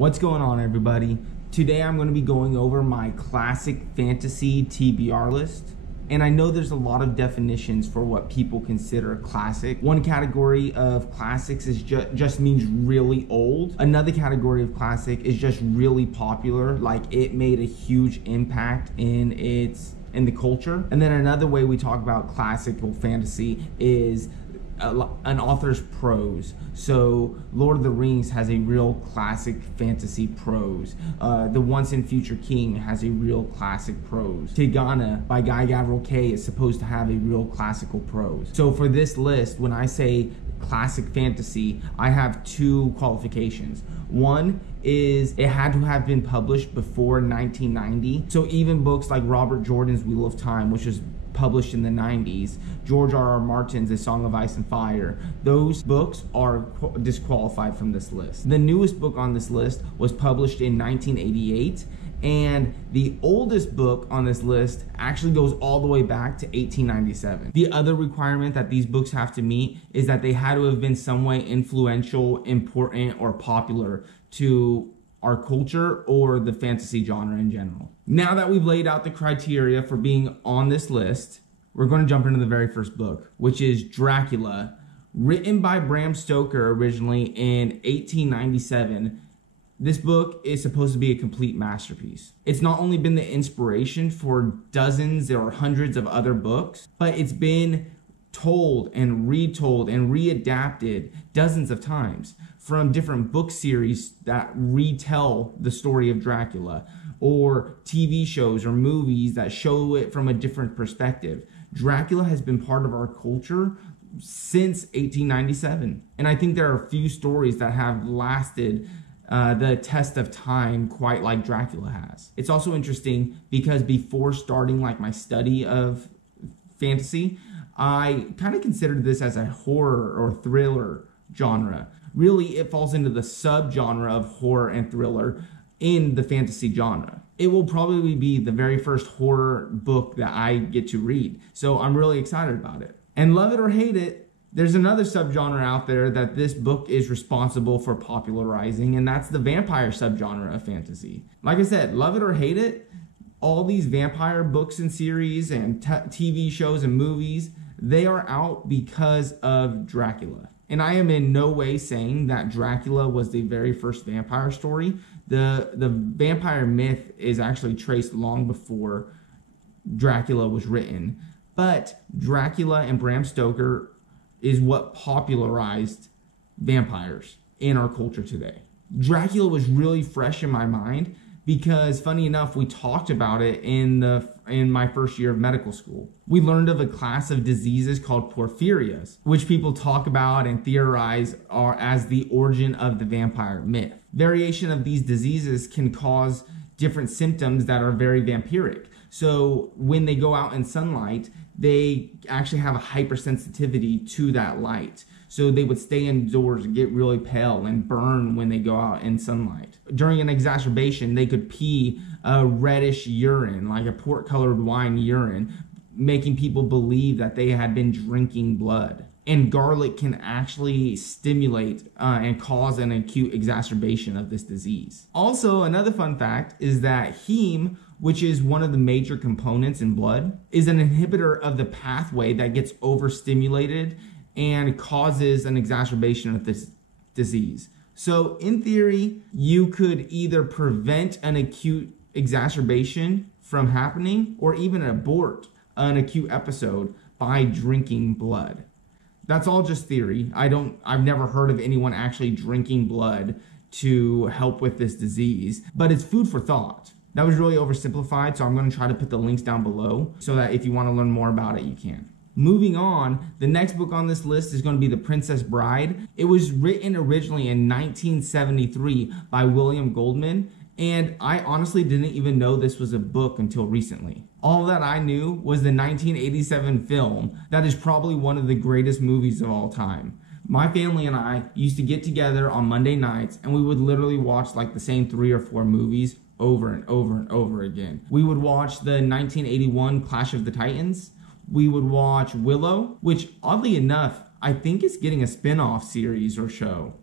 What's going on, everybody? Today I'm going to be going over my classic fantasy TBR list. And I know there's a lot of definitions for what people consider a classic. One category of classics is just means really old. Another category of classic is just really popular, like it made a huge impact in the culture. And then another way we talk about classical fantasy is an author's prose. So Lord of the Rings has a real classic fantasy prose. The Once and Future King has a real classic prose. Tigana by Guy Gavriel Kay is supposed to have a real classical prose. So for this list, when I say classic fantasy, I have two qualifications. One is it had to have been published before 1990. So even books like Robert Jordan's Wheel of Time, which was published in the 90s, George R.R. Martin's A Song of Ice and Fire, those books are disqualified from this list. The newest book on this list was published in 1988, and the oldest book on this list actually goes all the way back to 1897. The other requirement that these books have to meet is that they had to have been some way influential, important, or popular to our culture or the fantasy genre in general. Now that we've laid out the criteria for being on this list, we're going to jump into the very first book, which is Dracula, written by Bram Stoker originally in 1897. This book is supposed to be a complete masterpiece. It's not only been the inspiration for dozens or hundreds of other books, but it's been told and retold and readapted dozens of times from different book series that retell the story of Dracula, or TV shows or movies that show it from a different perspective. Dracula has been part of our culture since 1897. And I think there are a few stories that have lasted the test of time quite like Dracula has. It's also interesting because before starting like my study of fantasy, I kind of considered this as a horror or thriller genre. Really, it falls into the subgenre of horror and thriller in the fantasy genre. It will probably be the very first horror book that I get to read. So I'm really excited about it. And love it or hate it, there's another subgenre out there that this book is responsible for popularizing, and that's the vampire subgenre of fantasy. Like I said, love it or hate it, all these vampire books and series and TV shows and movies, they are out because of Dracula. And I am in no way saying that Dracula was the very first vampire story. The vampire myth is actually traced long before Dracula was written. But Dracula and Bram Stoker is what popularized vampires in our culture today. Dracula was really fresh in my mind because, funny enough, we talked about it in my first year of medical school. We learned of a class of diseases called Porphyrias, which people talk about and theorize are as the origin of the vampire myth. Variation of these diseases can cause different symptoms that are very vampiric. So when they go out in sunlight, they actually have a hypersensitivity to that light. So they would stay indoors and get really pale and burn when they go out in sunlight. During an exacerbation, they could pee a reddish urine, like a port-colored wine urine, making people believe that they had been drinking blood. And garlic can actually stimulate and cause an acute exacerbation of this disease. Also, another fun fact is that heme, which is one of the major components in blood, is an inhibitor of the pathway that gets overstimulated and causes an exacerbation of this disease. So in theory, you could either prevent an acute exacerbation from happening or even abort an acute episode by drinking blood. That's all just theory. I've never heard of anyone actually drinking blood to help with this disease, but it's food for thought. That was really oversimplified, so I'm going to try to put the links down below so that if you want to learn more about it, you can. Moving on, the next book on this list is going to be The Princess Bride. It was written originally in 1973 by William Goldman, and I honestly didn't even know this was a book until recently. All that I knew was the 1987 film that is probably one of the greatest movies of all time. My family and I used to get together on Monday nights and we would literally watch like the same 3 or 4 movies over and over and over again. We would watch the 1981 Clash of the Titans. We would watch Willow, which oddly enough, I think is getting a spin-off series or show.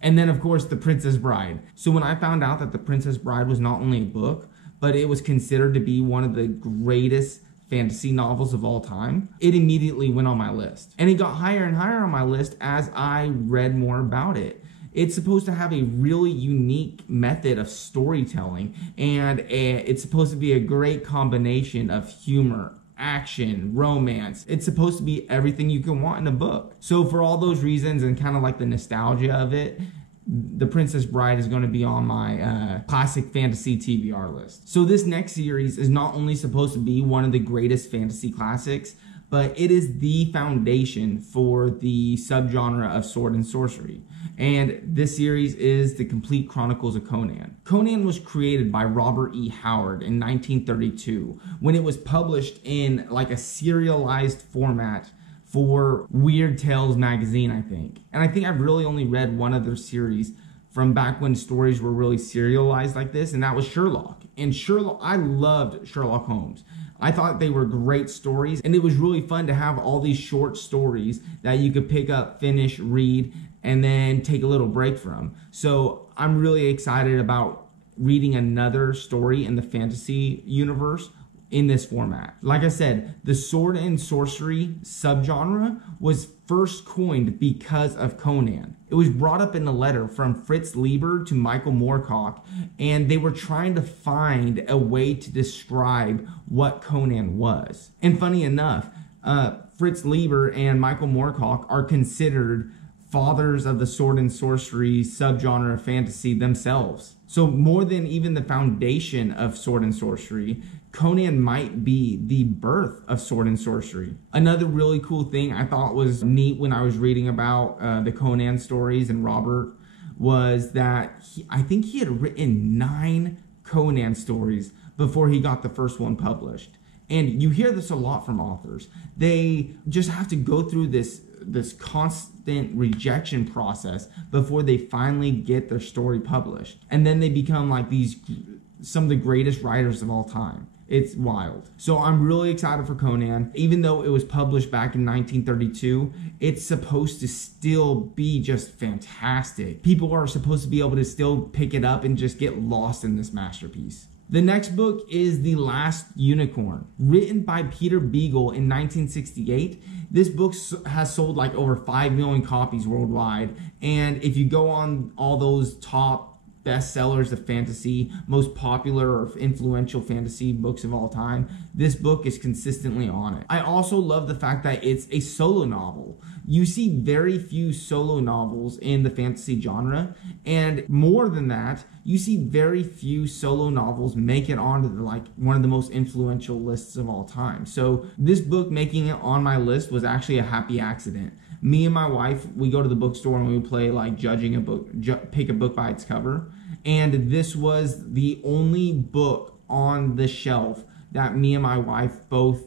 And then, of course, The Princess Bride. So when I found out that The Princess Bride was not only a book, but it was considered to be one of the greatest fantasy novels of all time, it immediately went on my list. And it got higher and higher on my list as I read more about it. It's supposed to have a really unique method of storytelling, and it's supposed to be a great combination of humor, action, romance. It's supposed to be everything you can want in a book. So for all those reasons and kind of like the nostalgia of it, The Princess Bride is going to be on my classic fantasy TBR list. So this next series is not only supposed to be one of the greatest fantasy classics, but it is the foundation for the subgenre of sword and sorcery. And this series is the Complete Chronicles of Conan. Conan was created by Robert E. Howard in 1932 when it was published in like a serialized format for Weird Tales magazine, I think. And I think I've really only read one of their series from back when stories were really serialized like this, and that was Sherlock. And I loved Sherlock Holmes. I thought they were great stories, and it was really fun to have all these short stories that you could pick up, finish, read, and then take a little break from. So I'm really excited about reading another story in the fantasy universe in this format. Like I said, the sword and sorcery subgenre was first coined because of Conan. It was brought up in a letter from Fritz Leiber to Michael Moorcock, and they were trying to find a way to describe what Conan was. And funny enough, Fritz Leiber and Michael Moorcock are considered fathers of the sword and sorcery subgenre of fantasy themselves. So more than even the foundation of sword and sorcery, Conan might be the birth of sword and sorcery. Another really cool thing I thought was neat when I was reading about the Conan stories and Robert was that I think he had written 9 Conan stories before he got the first one published. And you hear this a lot from authors. They just have to go through this constant rejection process before they finally get their story published. And then they become like some of the greatest writers of all time. It's wild. So I'm really excited for Conan. Even though it was published back in 1932, it's supposed to still be just fantastic. People are supposed to be able to still pick it up and just get lost in this masterpiece. The next book is The Last Unicorn, written by Peter Beagle in 1968. This book has sold like over 5 million copies worldwide. And if you go on all those top bestsellers of fantasy, most popular or influential fantasy books of all time, this book is consistently on it. I also love the fact that it's a solo novel. You see very few solo novels in the fantasy genre, and more than that, you see very few solo novels make it onto one of the most influential lists of all time. So this book making it on my list was actually a happy accident. Me and my wife, we go to the bookstore and we play like judging a book, pick a book by its cover. And this was the only book on the shelf that me and my wife both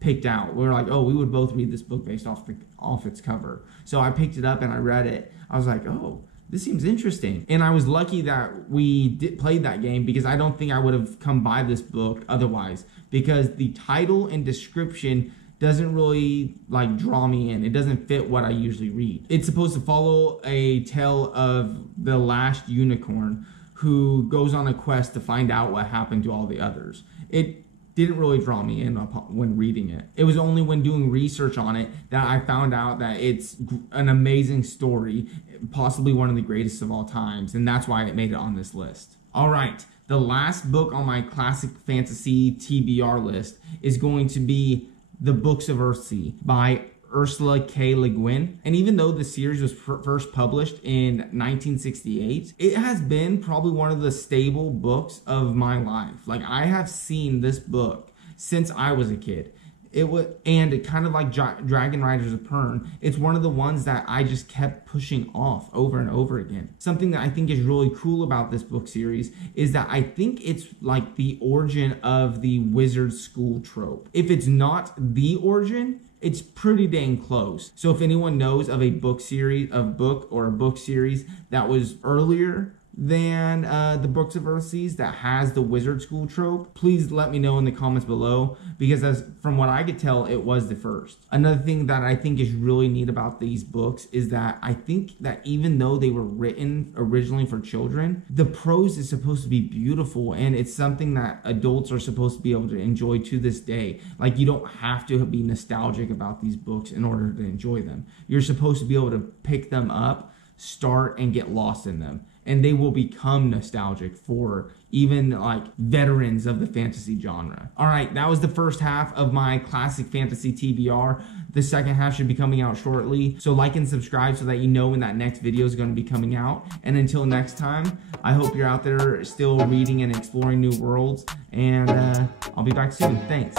picked out. We were like, oh, we would both read this book based off its cover. So I picked it up and I read it. I was like, oh, this seems interesting. And I was lucky that we played that game because I don't think I would have come by this book otherwise, because the title and description doesn't really like draw me in. It doesn't fit what I usually read. It's supposed to follow a tale of the last unicorn who goes on a quest to find out what happened to all the others. It didn't really draw me in when reading it. It was only when doing research on it that I found out that it's an amazing story, possibly one of the greatest of all times, and that's why it made it on this list. All right, the last book on my classic fantasy TBR list is going to be The Books of Earthsea by Ursula K. Le Guin. And even though the series was first published in 1968, it has been probably one of the stable books of my life. Like, I have seen this book since I was a kid. And kind of like Dragon Riders of Pern, it's one of the ones that I just kept pushing off over and over again. Something that I think is really cool about this book series is that I think it's like the origin of the wizard school trope. If it's not the origin, it's pretty dang close. So if anyone knows of a book series that was earlier than the Books of Earthsea that has the wizard school trope, please let me know in the comments below, because as from what I could tell, it was the first. Another thing that I think is really neat about these books is that I think that even though they were written originally for children, the prose is supposed to be beautiful, and it's something that adults are supposed to be able to enjoy to this day. Like, you don't have to be nostalgic about these books in order to enjoy them. You're supposed to be able to pick them up, start, and get lost in them, and they will become nostalgic for even like veterans of the fantasy genre. All right, that was the first half of my classic fantasy TBR. The second half should be coming out shortly, so like and subscribe so that you know when that next video is going to be coming out. And until next time, I hope you're out there still reading and exploring new worlds, and I'll be back soon. Thanks.